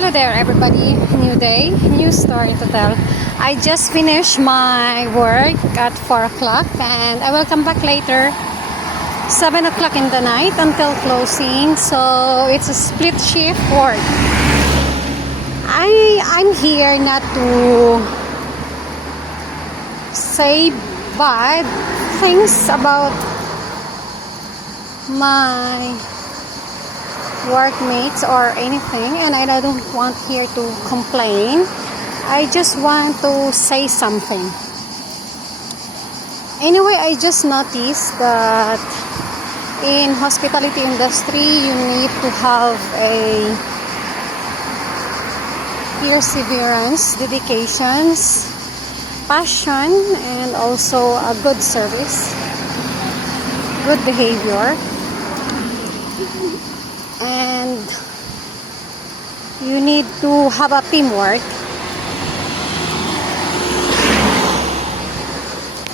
Hello there everybody, new day, new story to tell. I just finished my work at 4 o'clock and I will come back later 7 o'clock in the night until closing. So it's a split shift work. I'm here not to say bad things about my workmates or anything, and I don't want here to complain. I just want to say something. Anyway, I just noticed that in hospitality industry you need to have a perseverance, dedications, passion, and also a good service, good behavior, and you need to have a teamwork.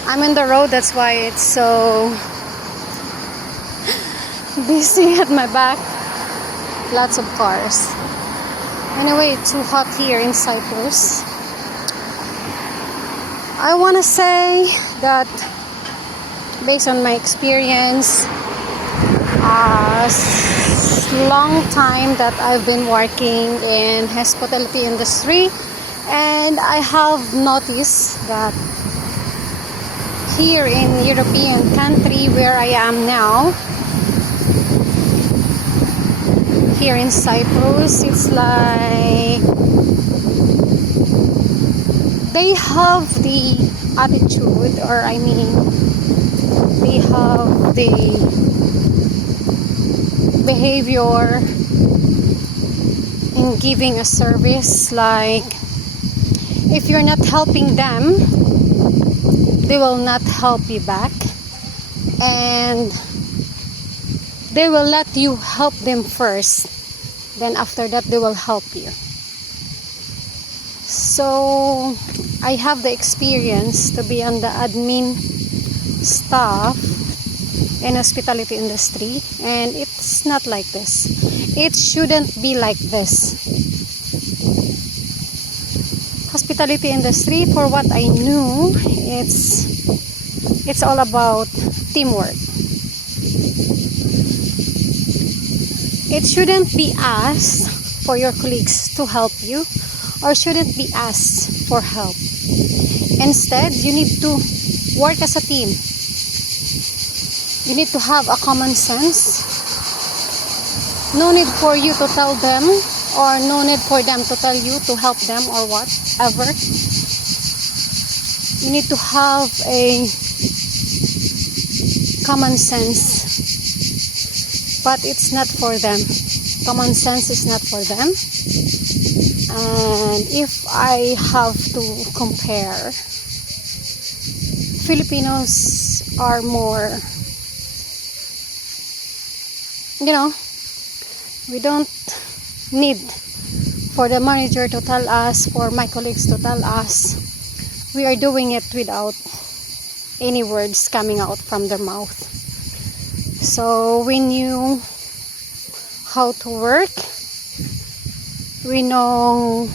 I'm in the road, that's why it's so busy at my back. Lots of cars. Anyway, it's too hot here in Cyprus. I want to say that based on my experience, long time that I've been working in hospitality industry, and I have noticed that here in European country where I am now, here in Cyprus, it's like they have the attitude, or I mean they have the behavior in giving a service, like if you're not helping them, they will not help you back, and they will let you help them first, then after that they will help you. So I have the experience to be on the admin staff in hospitality industry, and it's not like this. It shouldn't be like this. Hospitality industry, for what I knew, it's all about teamwork. It shouldn't be asked for your colleagues to help you, or shouldn't be asked for help. Instead, you need to work as a team. You need to have a common sense. No need for you to tell them, or no need for them to tell you to help them or whatever. You need to have a common sense. But it's not for them. Common sense is not for them. And if I have to compare, Filipinos are more, we don't need for the manager to tell us, for my colleagues to tell us. We are doing it without any words coming out from their mouth. So we knew how to work. We know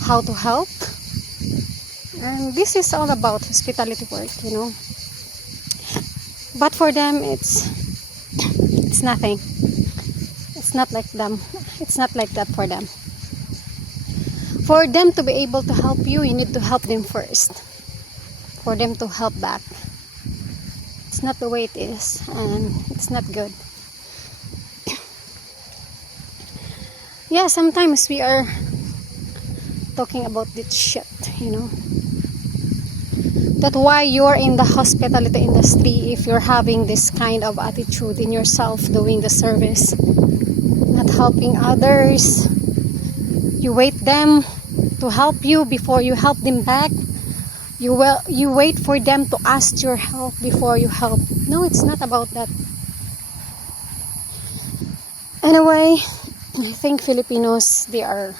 how to help. And this is all about hospitality work, But for them, it's nothing. It's not like them. It's not like that for them. For them to be able to help you, you need to help them first. For them to help back. It's not the way it is, and it's not good. Yeah, sometimes we are talking about this shit, That's why you're in the hospitality industry if you're having this kind of attitude in yourself, doing the service, not helping others. You wait them to help you before you help them back. You wait for them to ask your help before you help. No, it's not about that. Anyway, I think Filipinos, they are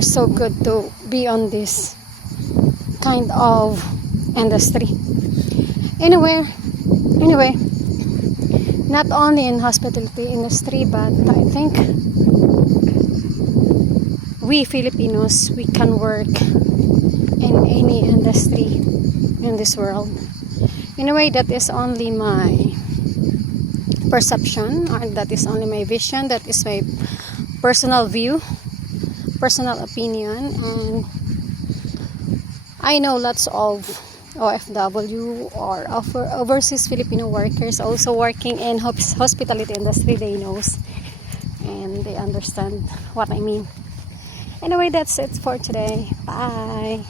so good to be on this kind of industry. Anyway, not only in hospitality industry, but I think we Filipinos, we can work in any industry in this world. In a way, that is only my perception, or that is only my vision, that is my personal view, personal opinion. And I know lots of OFW or overseas Filipino workers also working in hospitality industry. They knows and they understand what I mean. Anyway, that's it for today. Bye.